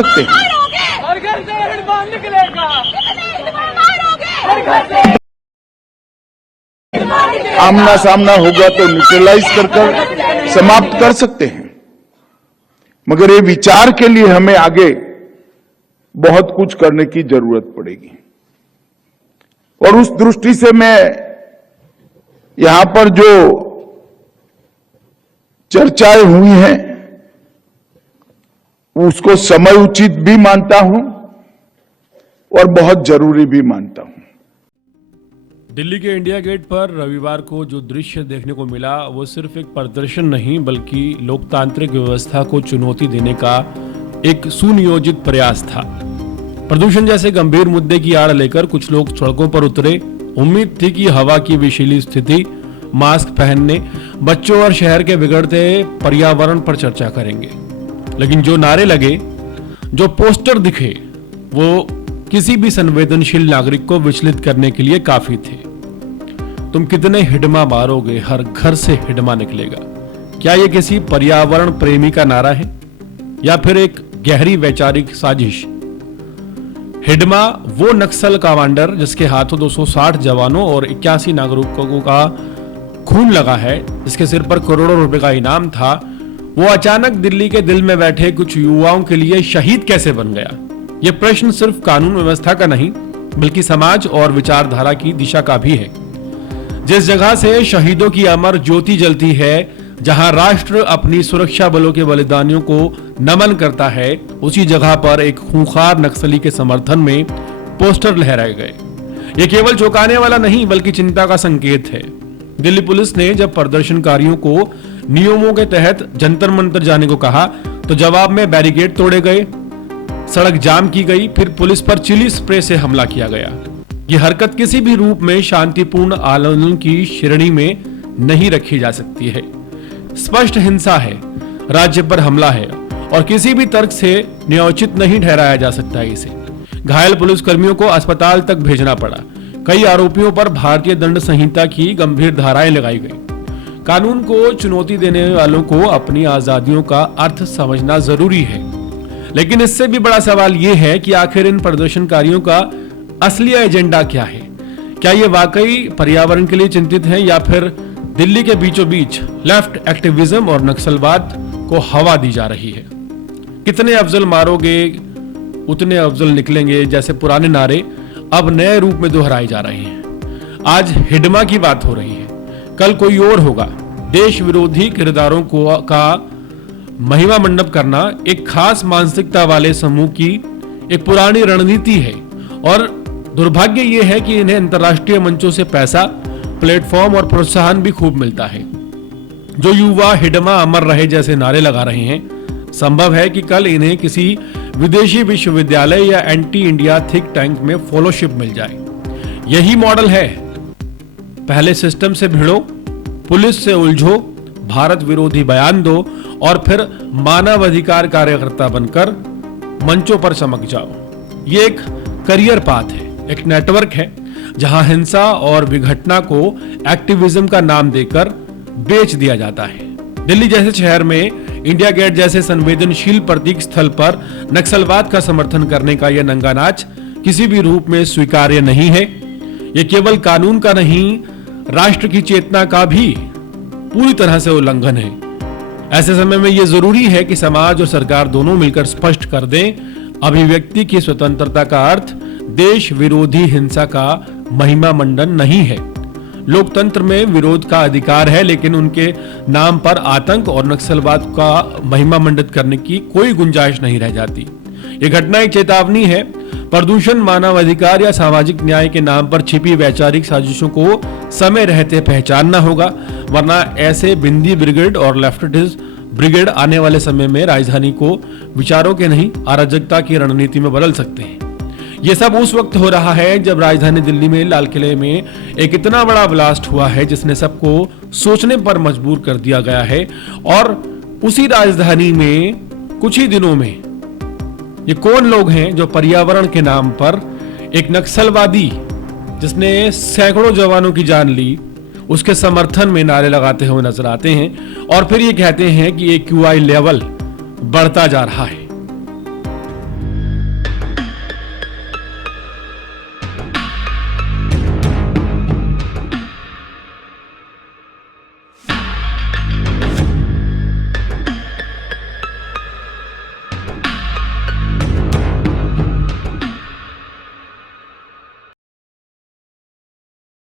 सकते हैं। और घर से हिडमा निकलेगा, घर से आमना सामना होगा तो न्यूट्रलाइज कर समाप्त कर सकते हैं, मगर ये विचार के लिए हमें आगे बहुत कुछ करने की जरूरत पड़ेगी। और उस दृष्टि से मैं यहां पर जो चर्चाएं हुई हैं उसको समय उचित भी मानता हूं और बहुत जरूरी भी मानता हूं। दिल्ली के इंडिया गेट पर रविवार को जो दृश्य देखने को मिला वो सिर्फ एक प्रदर्शन नहीं बल्कि लोकतांत्रिक व्यवस्था को चुनौती देने का एक सुनियोजित प्रयास था। प्रदूषण जैसे गंभीर मुद्दे की आड़ लेकर कुछ लोग सड़कों पर उतरे। उम्मीद थी कि हवा की विषैली स्थिति, मास्क पहनने, बच्चों और शहर के बिगड़ते पर्यावरण पर चर्चा करेंगे। लेकिन जो नारे लगे, जो पोस्टर दिखे, वो किसी भी संवेदनशील नागरिक को विचलित करने के लिए काफी थे। तुम कितने हिडमा मारोगे, हर घर से हिडमा निकलेगा। क्या यह किसी पर्यावरण प्रेमी का नारा है या फिर एक गहरी वैचारिक साजिश? हिडमा वो नक्सल कमांडर जिसके हाथों 260 जवानों और 81 नागरिकों का खून लगा है, जिसके सिर पर करोड़ों रुपए का इनाम था, वो अचानक दिल्ली के दिल में बैठे कुछ युवाओं के लिए शहीद कैसे बन गया? यह प्रश्न सिर्फ कानून व्यवस्था का नहीं बल्कि समाज और विचारधारा की दिशा का भी है। जिस जगह से शहीदों की अमर ज्योति जलती है, जहां राष्ट्र अपनी सुरक्षा बलों के बलिदानियों को नमन करता है, उसी जगह पर एक खूंखार नक्सली के समर्थन में पोस्टर लहराए गए। यह केवल चौंकाने वाला नहीं बल्कि चिंता का संकेत है। दिल्ली पुलिस ने जब प्रदर्शनकारियों को नियमों के तहत जंतर मंतर जाने को कहा तो जवाब में बैरिकेड तोड़े गए, सड़क जाम की गई, फिर पुलिस पर चिली स्प्रे से हमला किया गया। यह हरकत किसी भी रूप में शांतिपूर्ण आंदोलन की श्रेणी में नहीं रखी जा सकती है। स्पष्ट हिंसा है, राज्य पर हमला है और किसी भी तर्क से न्यायोचित नहीं ठहराया जा सकता इसे। घायल पुलिसकर्मियों को अस्पताल तक भेजना पड़ा। कई आरोपियों पर भारतीय दंड संहिता की गंभीर धाराएं लगाई गई। कानून को चुनौती देने वालों को अपनी आजादियों का अर्थ समझना जरूरी है, लेकिन इससे भी बड़ा सवाल यह है कि आखिर इन प्रदर्शनकारियों का असली एजेंडा क्या है? क्या ये वाकई पर्यावरण के लिए चिंतित हैं या फिर दिल्ली के बीचों बीच लेफ्ट एक्टिविज्म और नक्सलवाद को हवा दी जा रही है? कितने अफजल मारोगे उतने अफजल निकलेंगे जैसे पुराने नारे अब नए रूप में दोहराए जा रहे हैं। आज हिडमा की बात हो रही है, कल कोई और होगा। देश विरोधी किरदारों का महिमा मंडप करना एक खास मानसिकता वाले समूह की एक पुरानी रणनीति है और दुर्भाग्य यह है कि इन्हें अंतर्राष्ट्रीय मंचों से पैसा, प्लेटफॉर्म और प्रोत्साहन भी खूब मिलता है। जो युवा हिडमा अमर रहे जैसे नारे लगा रहे हैं, संभव है कि कल इन्हें किसी विदेशी विश्वविद्यालय या एंटी इंडिया थिंक टैंक में फेलोशिप मिल जाए। यही मॉडल है। पहले सिस्टम से भिड़ो, पुलिस से उलझो, भारत विरोधी बयान दो और फिर मानव अधिकार कार्यकर्ता बनकर मंचों पर चमक जाओ। ये एक करियर पाथ है, एक नेटवर्क है जहां हिंसा और विघटना को एक्टिविज्म का नाम देकर बेच दिया जाता है। दिल्ली जैसे शहर में इंडिया गेट जैसे संवेदनशील प्रतीक स्थल पर नक्सलवाद का समर्थन करने का यह नंगा नाच किसी भी रूप में स्वीकार्य नहीं है। यह केवल कानून का नहीं, राष्ट्र की चेतना का भी पूरी तरह से उल्लंघन है। ऐसे समय में यह जरूरी है कि समाज और सरकार दोनों मिलकर स्पष्ट कर दें, अभिव्यक्ति की स्वतंत्रता का अर्थ देश विरोधी हिंसा का महिमा मंडन नहीं है। लोकतंत्र में विरोध का अधिकार है, लेकिन उनके नाम पर आतंक और नक्सलवाद का महिमा मंडित करने की कोई गुंजाइश नहीं रह जाती। ये घटना एक चेतावनी है। प्रदूषण, मानव अधिकार या सामाजिक न्याय के नाम पर छिपी वैचारिक साजिशों को समय रहते पहचानना होगा, वरना ऐसे बिंदी ब्रिगेड और लेफ्टिस्ट ब्रिगेड आने वाले समय में राजधानी को विचारों के नहीं अराजकता की रणनीति में बदल सकते हैं। यह सब उस वक्त हो रहा है जब राजधानी दिल्ली में लाल किले में एक इतना बड़ा ब्लास्ट हुआ है जिसने सबको सोचने पर मजबूर कर दिया गया है। और उसी राजधानी में कुछ ही दिनों में ये कौन लोग हैं जो पर्यावरण के नाम पर एक नक्सलवादी जिसने सैकड़ों जवानों की जान ली, उसके समर्थन में नारे लगाते हुए नजर आते हैं और फिर ये कहते हैं कि AQI लेवल बढ़ता जा रहा है।